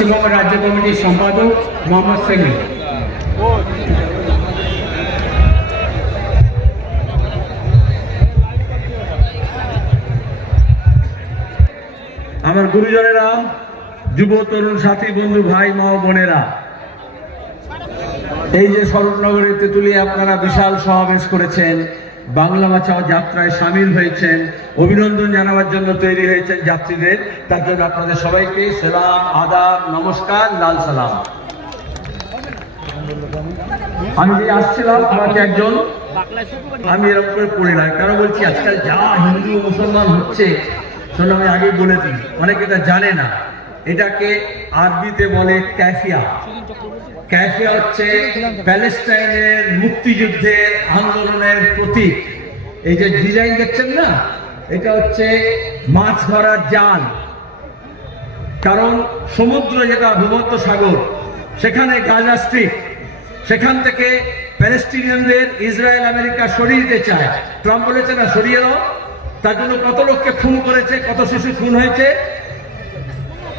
পশ্চিমবঙ্গ রাজ্য কমিটির সম্পাদক মোহাম্মদ সেলিম। আমার গুরুজনেরা, যুব, তরুণ, সাথী, বন্ধু, ভাই, মা বোনেরা, এই যে স্বরূপনগরের তেঁতুলিয়ে আপনারা বিশাল সমাবেশ করেছেন। বাংলা বাঁচাও যাত্রায় সামিল হয়েছেন, অভিনন্দন জানাবার জন্য তৈরি হয়েছেন যাত্রীদের। তার জন্য আপনাদের সবাইকে সালাম, আদাব, নমস্কার, লাল সালাম। আমি যে আসছিলাম, আমাকে একজন আমি এরকম করে পড়ে না, কেন বলছি, আজকাল যা হিন্দু মুসলমান হচ্ছে শোনো আমি আগেই বলে দিই, অনেকে এটা জানে না। এটাকে আরবিতে বলে ক্যাফিয়া। ক্যাফিয়া হচ্ছে প্যালেস্টাইনের মুক্তিযুদ্ধের আন্দোলনের প্রতীক। এই যে ডিজাইন দেখছেন না? এটা হচ্ছে মাছ ধরার জাল। কারণ সমুদ্র যেটা, ভূমধ্য সাগর, সেখানে গাজা স্ট্রিট সেখান থেকে প্যালেস্টিনিয়ানদের ইসরায়েল, আমেরিকা সরিয়ে দিতে চায়। ট্রাম্প বলেছে, না, সরিয়ে দাও। তার জন্য কত লোককে খুন করেছে, কত শিশু খুন হয়েছে?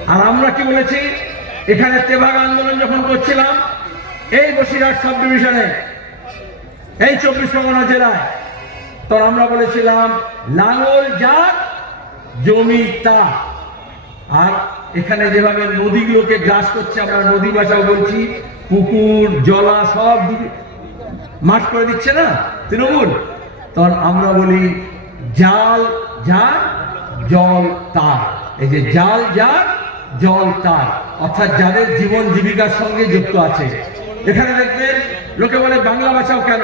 আর আমরা কি বলেছি? এখানে তেভাগ আন্দোলন যখন করছিলাম, এই বসিরহাট সাব ডিভিশনে এই চব্বিশ পরগনা জেলায়, তখন আমরা বলেছিলাম, লাঙল যাক জমি তা। আর এখানে যেভাবে নদীগুলোকে গ্রাস করছে, আমরা নদী ভাষাও বলছি, পুকুর, জলা সব মাঠ করে দিচ্ছে না, তৃণমূল? তখন আমরা বলি, জাল যার জল তার। এই যে জাল যার জল তার। অর্থাৎ যাদের জীবন জীবিকার সঙ্গে যুক্ত আছে। এখানে দেখবেন, লোকে বলে, বাংলা ভাষাও কেন?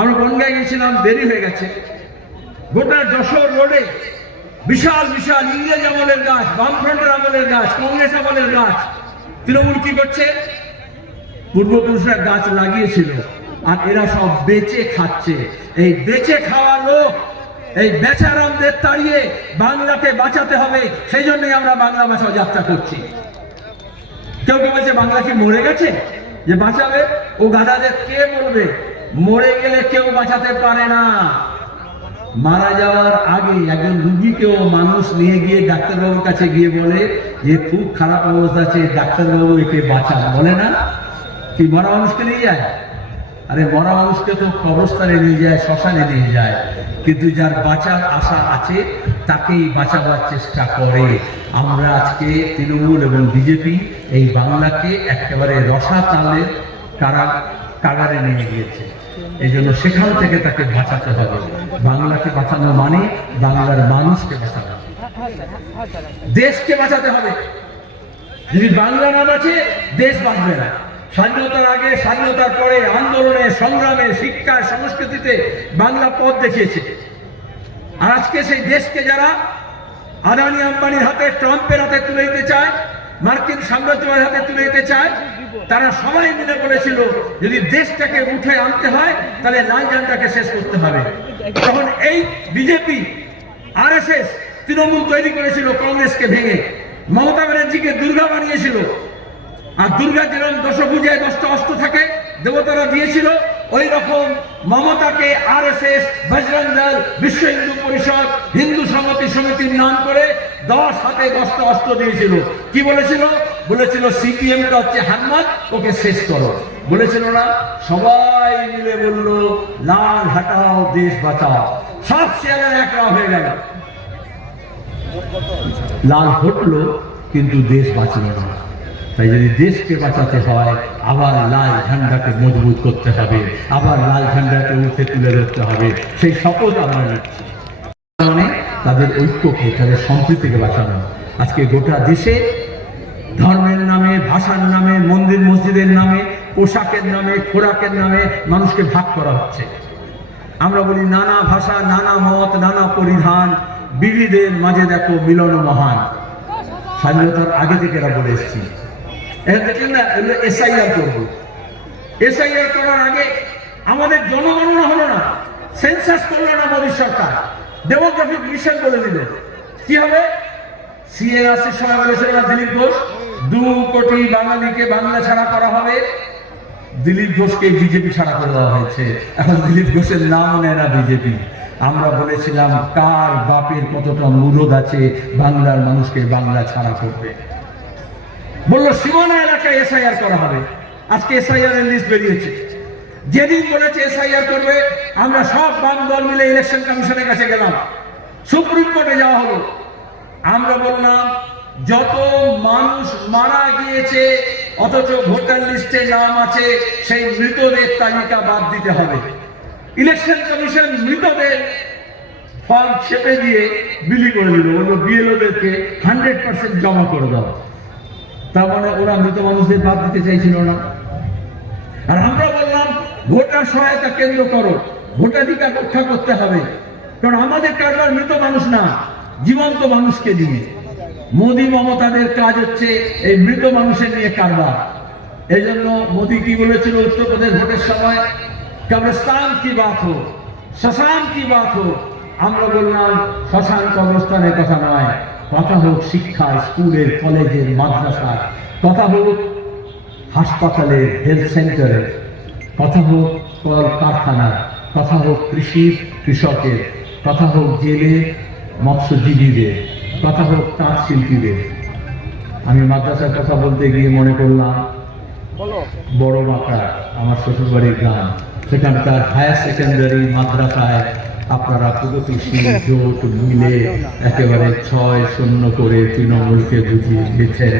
আমরা বনগায় গেছিলাম দেরি হয়ে গেছে। গোটা যশোর রোডে বিশাল বিশাল ইংরেজ আমলের গাছ, বামফ্রন্টের আমলের গাছ, কংগ্রেস আমলের গাছ। তৃণমূল কি করছে? পূর্বপুরুষরা গাছ লাগিয়েছিল, আর এরা সব বেচে খাচ্ছে। এই বেচে খাওয়া লোক, এই বেচারামদের তাড়িয়ে বাংলাকে বাঁচাতে হবে, সেই জন্যই আমরা বাংলা ভাষা যাত্রা করছি। কেউ কেউ বলছে বাংলা কি মরে গেছে? যে বাঁচাবে? ও গাধাদের কে বলবে? মরে গেলে কেউ বাঁচাতে পারে না। মারা যাওয়ার আগে একজন রুগীকেও মানুষ নিয়ে গিয়ে ডাক্তারবাবুর কাছে গিয়ে বলে যে, খুব খারাপ অবস্থা আছে, ডাক্তারবাবু একে বাঁচা বলে না? কি মরা মানুষকে নিয়ে যায়? আরে মরা মানুষকে তো কবরস্থানে নিয়ে যায়, শ্মশানে নিয়ে যায়। কিন্তু যার বাঁচার আশা আছে, তাকেই বাঁচাবার চেষ্টা করে। আমরা আজকে তৃণমূল এবং বিজেপি এই বাংলাকে একেবারে রসা তালের কারা কাগারে নিয়ে গিয়েছে। এই জন্য সেখান থেকে তাকে বাঁচাতে হবে। বাংলাকে বাঁচানো মানে বাংলার মানুষকে বাঁচানো। দেশকে বাঁচাতে হবে। যদি বাংলা না বাঁচে, দেশ বাঁচবে না। স্বাধীনতার আগে, স্বাধীনতার পরে আন্দোলনে, সংগ্রামে শিক্ষায় সংস্কৃতিতে বাংলা পথ দেখিয়েছে। আর আজকে সেই দেশকে যারা আদানি আম্বানির হাতে, ট্রাম্পের হাতে তুলে দিতে চায়, মার্কিন সাম্রাজ্যবাদের হাতে তুলে দিতে চায়, তারা সবাই মিলে বলেছিল, যদি দেশটাকে উঠে আনতে হয়, তাহলে লাল ঝান্ডাকে শেষ করতে হবে। তখন এই বিজেপি, আরএসএস, তৃণমূল তৈরি করেছিল কংগ্রেসকে ভেঙে। মমতা ব্যানার্জিকে দুর্গা বানিয়েছিল। আর দুর্গা যেরকম দশভুজায় দশটা অস্ত্র থাকে, দেবতারা দিয়েছিল ওই রকম মমতাকে আর এস এস বজরং দল, বিশ্ব হিন্দু পরিষদ, হিন্দু সংহতি সমিতির নাম করে দশ হাতে দশটা অস্ত্র দিয়েছিল। কি বলেছিল? বলেছিল সিপিএম টা হচ্ছে হানমাত, ওকে শেষ করো। বলেছিল না, সবাই মিলে বলল, লাল হাটাও, দেশ বাঁচাও। সব শেয়ারের একরা হয়ে গেল। লাল ঘটলো কিন্তু দেশ বাঁচল না। তাই যদি দেশকে বাঁচাতে হয়, আবার লাল ঝান্ডাকে মজবুত করতে হবে, আবার লাল ঝান্ডাকে উঠে তুলে ধরতে হবে, সেই শপথ আমরা নিচ্ছি। তাদের ঐক্যকে তাদের সম্প্রীতিকে বাঁচানো। আজকে গোটা দেশে ধর্মের নামে, ভাষার নামে, মন্দির মসজিদের নামে, পোশাকের নামে, খোরাকের নামে মানুষকে ভাগ করা হচ্ছে। আমরা বলি, নানা ভাষা, নানা মত, নানা পরিধান, বিবিধের মাঝে দেখো মিলন মহান। স্বাধীনতার আগে থেকে এরা বলে এসেছি। না এসআইআর করব। এসআইআর করার আগে আমাদের জনগণনা হলো না সেন্সাস করল না মোদী সরকার। ডেমোগ্রাফিক মিশন বলে দিল। কি হবে? সিএনআরসির সময় বলেছিল না দিলীপ ঘোষ। দু কোটি বাঙালিকে বাংলা ছাড়া করা হবে। দিলীপ ঘোষকে বিজেপি ছাড়া করে দেওয়া হয়েছে। এখন দিলীপ ঘোষের নাম নেয় না বিজেপি। আমরা বলেছিলাম, কার বাপের কতটা মুরদ আছে বাংলার মানুষকে বাংলা ছাড়া করবে? বলল, সীমানা এলাকায় এসআইআর করা হবে। আজকে এসআইআর এর লিস্ট বেরিয়েছে। যেদিন বলেছে এসআইআর করবে, আমরা সব বাম দল মিলে ইলেকশন কমিশনের কাছে গেলাম। সুপ্রিম কোর্টে যাওয়া হলো। আমরা বললাম, যত মানুষ মারা গিয়েছে, অথচ ভোটার লিস্টে নাম আছে, সেই মৃতদের তালিকা বাদ দিতে হবে। ইলেকশন কমিশন মৃতদের ফর্ম ছেপে দিয়ে বিলি করে দিল। বলল বিএলওদেরকে হান্ড্রেড পার্সেন্ট জমা করে দাও। তার মানে ওরা মৃত মানুষদের বাদ দিতে চাইছিল না। আর আমরা বললাম, ভোটার সহায়তা কেন্দ্র করো। ভোটাধিকার রক্ষা করতে হবে। কারণ আমাদের কারবার মৃত মানুষ না, জীবন্ত মানুষকে দিয়ে মোদী মমতাদের কাজ হচ্ছে এই মৃত মানুষের নিয়ে কারবার। এই জন্য মোদী কি বলেছিল উত্তরপ্রদেশ ভোটের সময়? কবরস্তান কি বাত হো শ্মশান কি বাত হোক, আমরা বললাম, শ্মশান কবরস্থানের কথা নয়। কথা হোক শিক্ষা স্কুলের কলেজের মাদ্রাসার কথা হোক হাসপাতালে হেলথ সেন্টারে কথা হোক কল কারখানার কথা হোক কৃষি কৃষকের কথা হোক জেলে মৎস্যজীবীদের কথা হোক তাঁত শিল্পীদের। আমি মাদ্রাসার কথা বলতে গিয়ে মনে করলাম বড় বাঁকা আমার শ্বশুরবাড়ির গ্রাম সেখানকার হায়ার সেকেন্ডারি মাদ্রাসায় আপনারা প্রগতিশীল জোট মিলে একেবারে ছয় শূন্য করে তৃণমূলকে বুঝিয়ে দিয়েছেন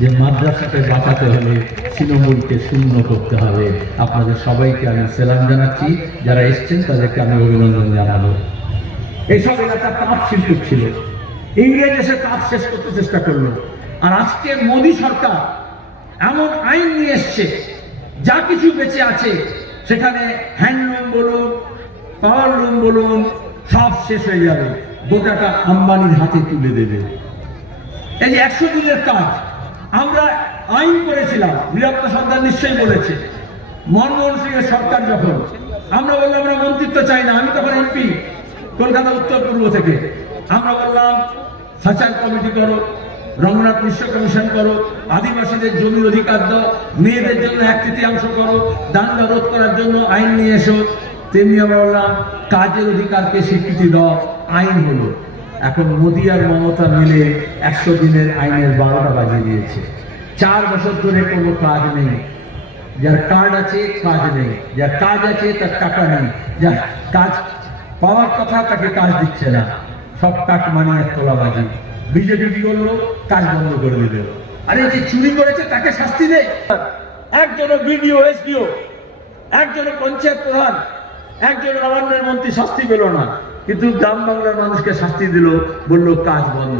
যে মাদ্রাসাকে বাঁচাতে হলে তৃণমূলকে শূন্য করতে হবে। আপনাদের সবাইকে আমি সেলাম জানাচ্ছি। যারা এসছেন তাদেরকে আমি অভিনন্দন জানাব। এইসব এলাকা তাঁত শিল্প ছিল। ইংরেজ এসে তাঁত শেষ করতে চেষ্টা করল। আর আজকে মোদী সরকার এমন আইন নিয়ে এসছে, যা কিছু বেঁচে আছে, সেখানে হ্যান্ডলুম বলুন পাওয়ার লুম বলুন, সব শেষ হয়ে যাবে। গোটাটা আম্বানির হাতে তুলে দেবে। এই একশো দিনের কাজ, আমরা আইন করেছিলাম নিরাপত্তা সরকার নিশ্চয়ই বলেছে। মনমোহন সিং এর সরকার যখন, আমরা বললাম, আমরা মন্ত্রিত্ব চাই না, আমি তখন এমপি, কলকাতা উত্তর পূর্ব থেকে। আমরা বললাম, সাচার কমিটি করো, রঙ্গনাথ মিশ্র কমিশন করো, আদিবাসীদের জমির অধিকার দাও, মেয়েদের জন্য এক তৃতীয়াংশ করো দাঙ্গা রোধ করার জন্য আইন নিয়ে এসো। তেমনি আমরা বললাম, কাজের অধিকারকে স্বীকৃতি দাও, আইন হলো। এখন মোদী আর মমতা মিলে একশো দিনের আইনের বারোটা বাজিয়ে দিয়েছে। চার বছর ধরে কোনো কাজ নেই। যার কার্ড আছে, কাজ নেই। যার কাজ আছে, তার টাকা নেই। যার কাজ পাওয়ার কথা, তাকে কাজ দিচ্ছে না। সব কাঠ মানি এক তোলাবাজি বিজেপি কি করল? কাজ বন্ধ করে দিল। আরে যে চুরি করেছে, তাকে শাস্তি দেয় একজন বিডিও, এসডিও একজন পঞ্চায়েত প্রধান একজন নবান্নের মন্ত্রী শাস্তি পেল না, কিন্তু গ্রাম বাংলার মানুষকে শাস্তি দিল, বলল, কাজ বন্ধ।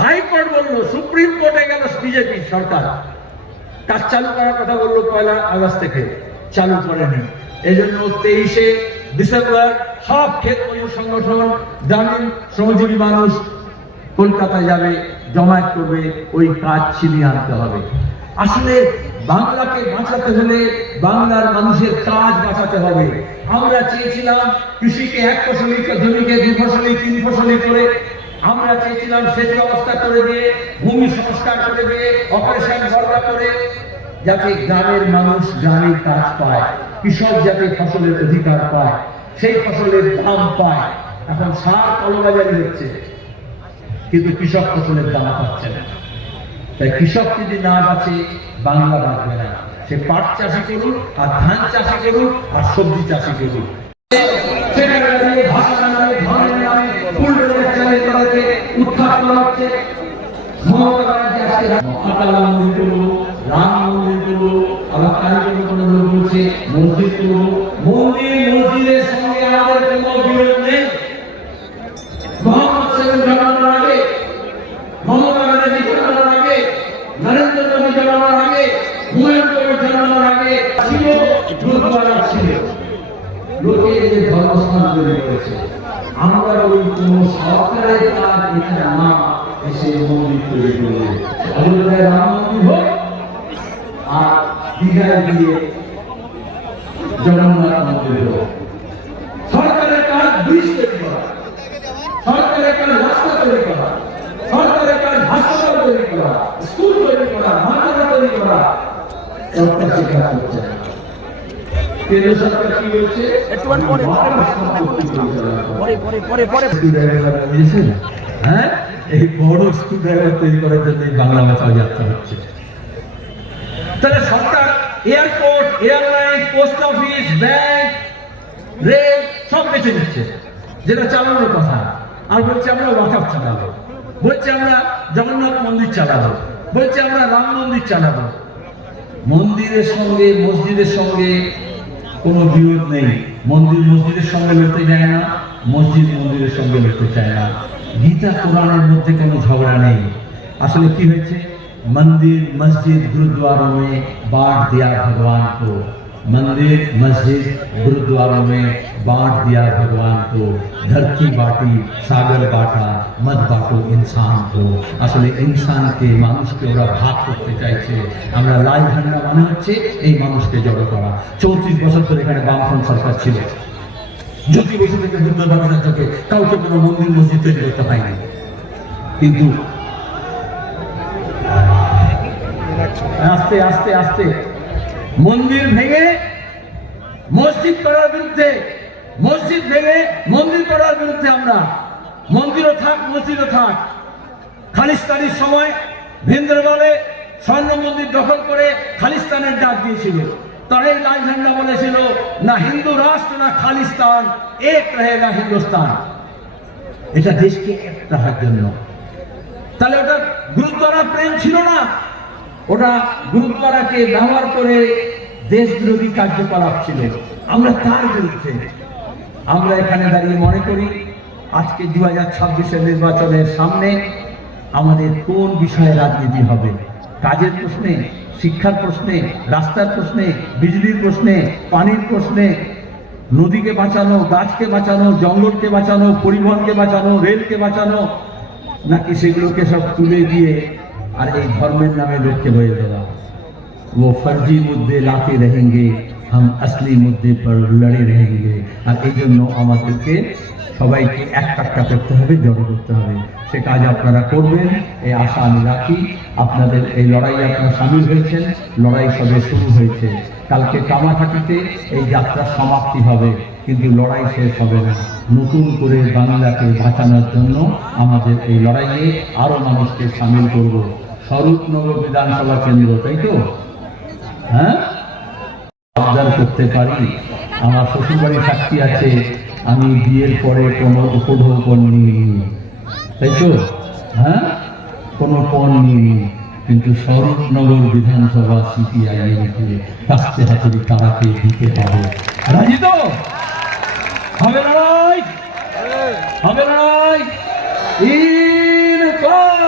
হাইকোর্ট বলল, সুপ্রিম কোর্টে গেল বিজেপি সরকার। কাজ চালু করার কথা বলল পয়লা আগস্ট থেকে, চালু করেনি। এই জন্য তেইশে ডিসেম্বর সব ক্ষেত সংগঠন, গ্রামীণ শ্রমজীবী মানুষ কলকাতায় যাবে, জমায়েত করবে, ওই কাজ ছিনিয়ে আনতে হবে। আসলে বাংলাকে বাঁচাতে হলে বাংলার মানুষের কাজ বাঁচাতে হবে। আমরা চেয়েছিলাম কৃষিকে এক ফসলি, জমিকে দুই ফসলি, তিন ফসলি করে। আমরা চেয়েছিলাম সেচ ব্যবস্থা করে দিয়ে, ভূমি সংস্কার করে দিয়ে, অপারেশন বর্গা করে, যাতে গ্রামের মানুষ গ্রামে কাজ পায়, কৃষক যাতে ফসলের অধিকার পায়, সেই ফসলের দাম পায়। এখন সার কালোবাজারি হচ্ছে, কিন্তু কৃষক ফসলের দাম পাচ্ছে না। তাই কৃষক যদি না বাঁচে, বাংলা বাঁচবে না। সে পাট চাষি করুন আর ধান চাষি করুন আর সবজি চাষি করুন সেখানে দাঁড়িয়ে ভাষা নামে ধর্মের নামে ফুলডোরের চালে তাদেরকে উৎখাত করা হচ্ছে। মমতা ব্যানার্জি আজকে মহাকালা মন্দির করব মন্দির করব সঙ্গে আমাদের কোনো বিরোধ নেই মোহাম্মদ সেলিম জন্মানোর আগে মমতা ব্যানার্জি জন্মানোর আগে নরেন্দ্র মোদী জন্মানোর আগে হুমায়ুন কবির জন্মানোর আগে ছিল গুরুদ্বারা ছিল যে ধর্মস্থান তৈরি করেছে আমরা ওই কোন সরকারের কাজ এখানে না এসে মন্দির তৈরি করবে। অযোধ্যায় রাম মন্দির হোক, আর দীঘায় গিয়ে জগন্নাথ মন্দির হোক। সরকারের কাজ ব্রিজ তৈরি করা। সরকারের কাজ রাস্তা তৈরি করা। সরকারের কাজ হাসপাতাল তৈরি করা। স্কুল তৈরি করা, মাদ্রাসা তৈরি করা। সরকার সে করছে না। সব দিচ্ছে যেটা চালানোর কথা আর বলছে আমরা ওয়াকাফ চালাবো বলছে আমরা জগন্নাথ মন্দির চালাবো বলছে আমরা রাম মন্দির চালাবো মন্দিরের সঙ্গে, মসজিদের সঙ্গে কোনো বিরোধ নেই মন্দির মসজিদের সঙ্গে লড়তে যায় না মসজিদ মন্দিরের সঙ্গে লড়তে চায় না গীতা কোরআনের মধ্যে কোনো ঝগড়া নেই আসলে কি হয়েছে मंदिर मस्जिद गुरुद्वारों में बांट दिया भगवान को मंदिर मस्जिद गुरुद्वारों में बांट दिया भगवान को धरती बाटी सागर बाटा मत बाटो इंसान को আসলে ইনসানকে মানুষকে ওরা ভাগ করতে চাইছে আমরা লাল ঝান্ডা মানে হচ্ছে এই মানুষকে জড়ো করা চৌত্রিশ বছর ধরে এখানে বামফ্রন্ট সরকার ছিল জ্যোতি বসু থেকে বুদ্ধ ভট্টাচার্যকে কাউকে কোনো মন্দির মসজিদ তৈরি করতে হয়নি কিন্তু আস্তে আস্তে আস্তে মন্দির ভেঙে মসজিদ করার বিরুদ্ধে, মসজিদ ভেঙে মন্দির করার বিরুদ্ধে আমরা মন্দিরও থাক, মসজিদও থাক। খালিস্তানির সময় ভিন্দ্রবলে স্বর্ণ মন্দির দখল করে খালিস্তানের ডাক দিয়েছিল। তারা এই লাল ঝান্ডা বলেছিল, না হিন্দু রাষ্ট্র, না খালিস্তান, এক রহেগা হিন্দুস্তান। এটা দেশকে একটা রাখার জন্য। তাহলে ওটা গুরুদ্বারা প্রেম ছিল না। ওটা গুরুদ্বারাকে ব্যবহার করে দেশ বিরোধী কার্যকলাপ ছিল। আমরা তার বিরুদ্ধে। আমরা এখানে দাঁড়িয়ে মনে করি, আজকে দু হাজার ছাব্বিশের নির্বাচনের সামনে আমাদের কোন বিষয়ে রাজনীতি হবে? কাজের প্রশ্নে, শিক্ষার প্রশ্নে, রাস্তার প্রশ্নে, বিজলির প্রশ্নে, পানির প্রশ্নে, নদীকে বাঁচানো, গাছকে বাঁচানো, জঙ্গলকে বাঁচানো, পরিবহনকে বাঁচানো, রেলকে বাঁচানো, নাকি সেগুলোকে সব তুলে দিয়ে আর এই ধর্মের নামে লোককে বয়ে দেওয়া। ও ফর্জি মুদ্দে লাতে রেহেঙ্গে, হাম আসলি মুদ্দে পর লড়ে রেহেঙ্গে। আর এই জন্য আমাদেরকে সবাইকে এক কাটটা করতে হবে, জড়ো করতে হবে। সে কাজ আপনারা করবেন, এই আশা আমি রাখি। আপনাদের এই লড়াই আপনারা সামিল হয়েছেন, লড়াই সবে শুরু হয়েছে। কালকে কামাঠাটিতে এই যাত্রা সমাপ্তি হবে, কিন্তু লড়াই শেষ হবে না। নতুন করে বাংলাকে বাঁচানোর জন্য আমাদের এই লড়াইয়ে আরও মানুষকে সামিল করব। স্বরূপনগর বিধানসভা কেন্দ্র, তাই তো? হ্যাঁ? করতে পারি। আমার শ্বশুরবাড়ি সাক্ষী আছে। আমি বিয়ের পরে কোনো উপঢৌকন নিইনি। তাই তো? হ্যাঁ? কোনো পণ নিইনি। কিন্তু স্বরূপনগর বিধানসভা সিপিআইএমকে কাস্তে হাতুড়ি তারাকে দিতে হবে। রাজি তো? হবে লড়াই হবে লড়াই। ইনকলাব